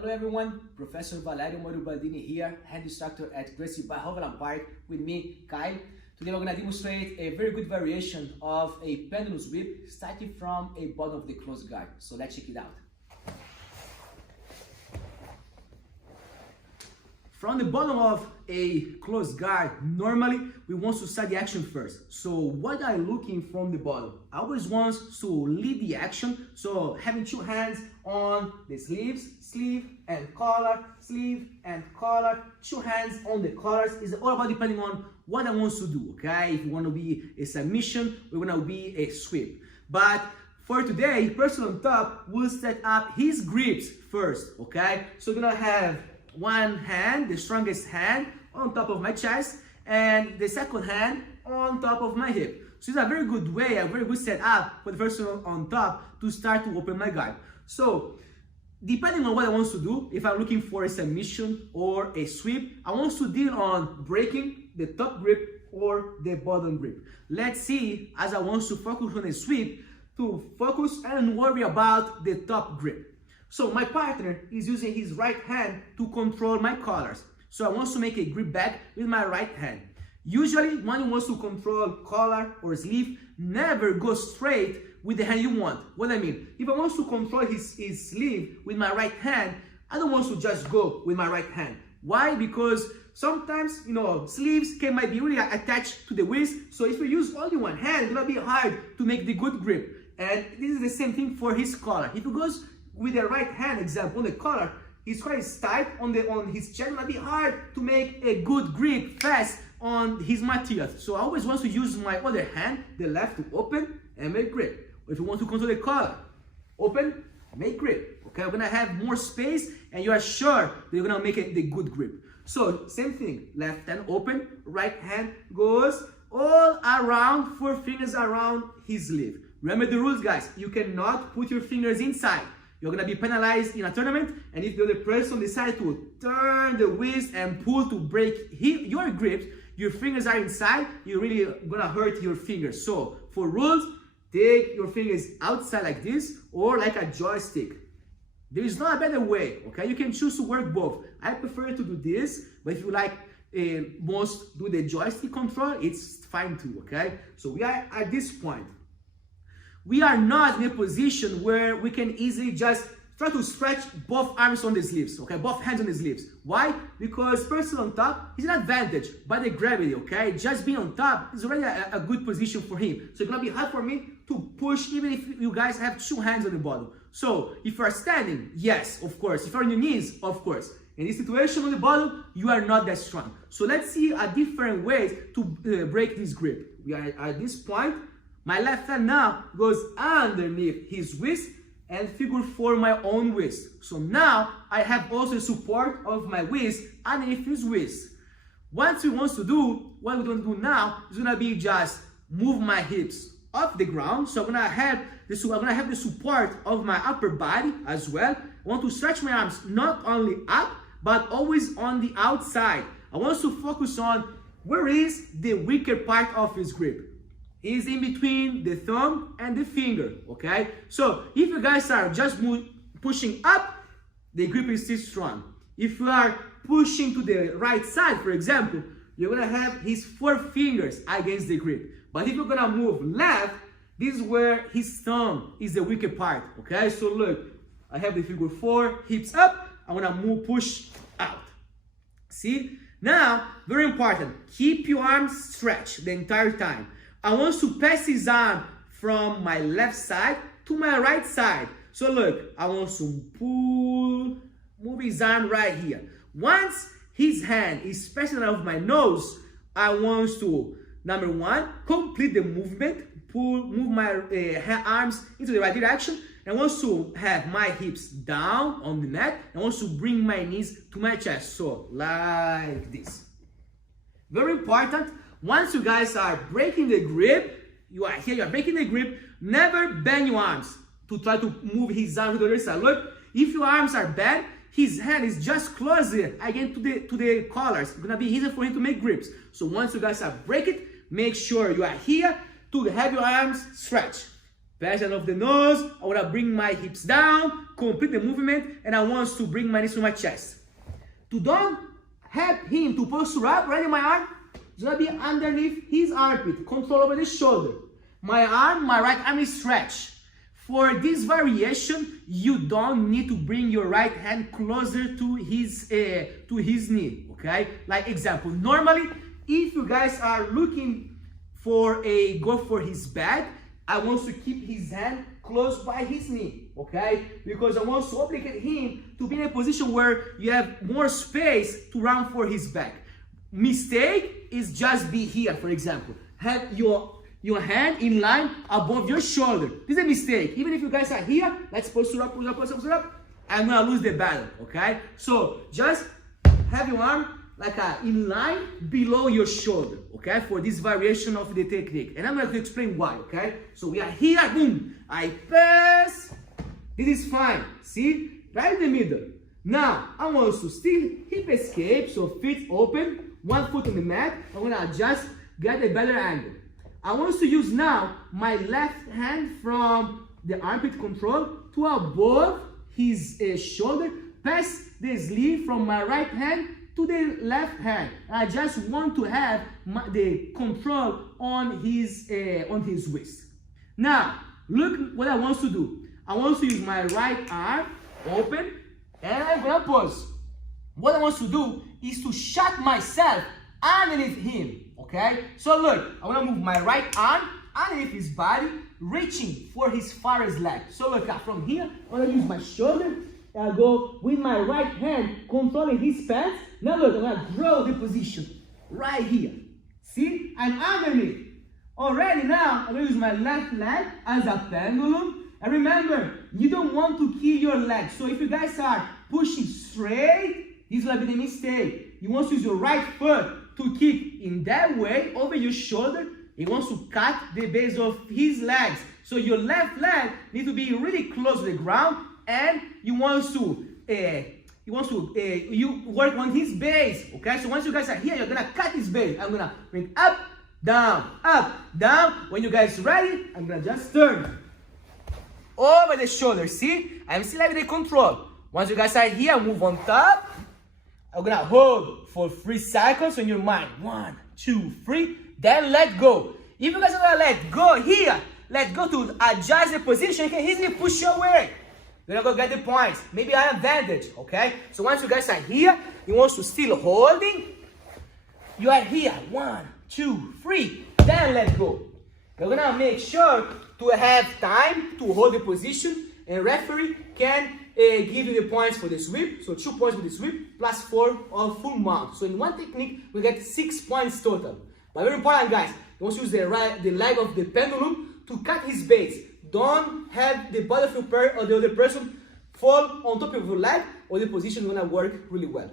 Hello everyone, Professor Valerio Mori Ubaldini here, head instructor at Gracie by Overland Park with me, Kyle. Today we're going to demonstrate a very good variation of a pendulum sweep starting from a bottom of the closed guard. So let's check it out. From the bottom of a closed guard, normally we want to start the action first. So what are you looking from the bottom? I always want to lead the action. So having two hands on the sleeves, sleeve and collar, sleeve and collar, two hands on the collars. Is all about depending on what I want to do, okay? If you want to be a submission, we're going to be a sweep. But for today, person on top will set up his grips first, okay? So we're going to have one hand, the strongest hand, on top of my chest, and the second hand on top of my hip. So it's a very good way, a very good setup for the person on top to start to open my guard. So depending on what I want to do, if I'm looking for a submission or a sweep, I want to deal on breaking the top grip or the bottom grip. Let's see, as I want to focus on a sweep, to focus and worry about the top grip. So my partner is using his right hand to control my collars. So I want to make a grip back with my right hand. Usually when you want to control collar or sleeve, never go straight with the hand you want. What I mean, if I want to control his sleeve with my right hand, I don't want to just go with my right hand. Why? Because sometimes, sleeves might be really attached to the wrist. So if we use only one hand, it's gonna be hard to make the good grip. And this is the same thing for his collar. If he goes with the right hand, example, on the collar, he's quite tight on his chest. It might be hard to make a good grip fast on his material. So I always want to use my other hand, the left, to open and make grip. Or if you want to control the collar, open, make grip. Okay, we're gonna have more space, and you are sure that you're gonna make the good grip. So same thing, left hand open, right hand goes all around, 4 fingers around his sleeve. Remember the rules, guys. You cannot put your fingers inside. You're gonna be penalized in a tournament, and if the other person decides to turn the wrist and pull to break your grips, your fingers are inside, you're really gonna hurt your fingers. So for rules, take your fingers outside like this or like a joystick. There is not a better way, okay? You can choose to work both. I prefer to do this, but if you like most do the joystick control, it's fine too, okay? So we are at this point. We are not in a position where we can easily just try to stretch both arms on the sleeves, okay? Both hands on the sleeves. Why? Because person on top is an advantage by the gravity, okay? Just being on top is already a good position for him. So it's gonna be hard for me to push even if you guys have 2 hands on the bottom. So if you are standing, yes, of course. If you're on your knees, of course. In this situation on the bottom, you are not that strong. So let's see a different ways to break this grip. We are at this point. My left hand now goes underneath his wrist and figure 4 my own wrist. So now I have also support of my wrist underneath his wrist. What we want to do now is gonna be just move my hips off the ground. So I'm gonna have the support of my upper body as well. I want to stretch my arms not only up, but always on the outside. I want to focus on where is the weaker part of his grip. Is in between the thumb and the finger, okay? So if you guys are just pushing up, the grip is still strong. If you are pushing to the right side, for example, you're gonna have his 4 fingers against the grip. But if you're gonna move left, this is where his thumb is the weaker part, okay? So look, I have the figure 4, hips up, I wanna push out. See? Now, very important, keep your arms stretched the entire time. I want to pass his arm from my left side to my right side. So look, I want to move his arm right here. Once his hand is passing out of my nose, I want to, number 1, complete the movement, move my arms into the right direction. I want to have my hips down on the mat. I want to bring my knees to my chest, so like this. Very important. Once you guys are breaking the grip, you are breaking the grip, never bend your arms to try to move his arm to the other side. Look, if your arms are bent, his hand is just closer again to the collars. It's gonna be easier for him to make grips. So once you guys are breaking, make sure you are here to have your arms stretched. Pass out of the nose, I wanna bring my hips down, complete the movement, and I want to bring my knees to my chest. To don't help him to posture up, right in my arm, it's gonna be underneath his armpit, control over the shoulder. My right arm is stretched. For this variation, you don't need to bring your right hand closer to his knee, okay? Like example, normally, if you guys are looking for a go for his back, I want to keep his hand close by his knee, okay? Because I want to obligate him to be in a position where you have more space to run for his back. Mistake is just be here, for example. Have your hand in line above your shoulder. This is a mistake. Even if you guys are here, let's posture up, posture up. I'm gonna lose the battle, okay? So just have your arm like in line below your shoulder, okay? For this variation of the technique. And I'm going to explain why, okay? So we are here, boom. I pass. This is fine. See? Right in the middle. Now, I want to still hip escape, so feet open, one foot on the mat. I'm going to adjust, get a better angle. I want to use now my left hand from the armpit control to above his shoulder, pass the sleeve from my right hand to the left hand. I just want to have the control on his wrist. Now, look what I want to do. I want to use my right arm open, and I'm gonna pause. What I want to do is to shut myself underneath him, okay? So look, I want to move my right arm underneath his body, reaching for his farthest leg. So look, from here, I want to use my shoulder, and I go with my right hand controlling his pants. Now look, I'm going to draw the position right here. See? I'm underneath. Already now, I'm going to use my left leg as a pendulum. And remember, you don't want to kill your leg. So if you guys are pushing straight, this will be the mistake. You want to use your right foot to kick in that way over your shoulder. He wants to cut the base of his legs. So your left leg needs to be really close to the ground, and you want to you work on his base. Okay, so once you guys are here, you're gonna cut his base. I'm gonna bring up, down, up, down. When you guys ready, I'm gonna just turn over the shoulder. See, I'm still having the control. Once you guys are here, move on top. I'm gonna hold for 3 cycles on your mind. 1, 2, 3. Then let go. If you guys are gonna let go here, let go to adjust the position, you can easily push your way. You're not gonna get the points. Maybe I advantage, okay? So once you guys are here, you want to still holding. You are here. 1, 2, 3. Then let go. You're gonna make sure to have time to hold the position, and referee can give you the points for the sweep. So 2 points for the sweep plus 4 of full mount. So in one technique, we get 6 points total. But very important, guys, you want to use the leg of the pendulum to cut his base. Don't have the body of your pair or the other person fall on top of your leg, or the position is gonna work really well.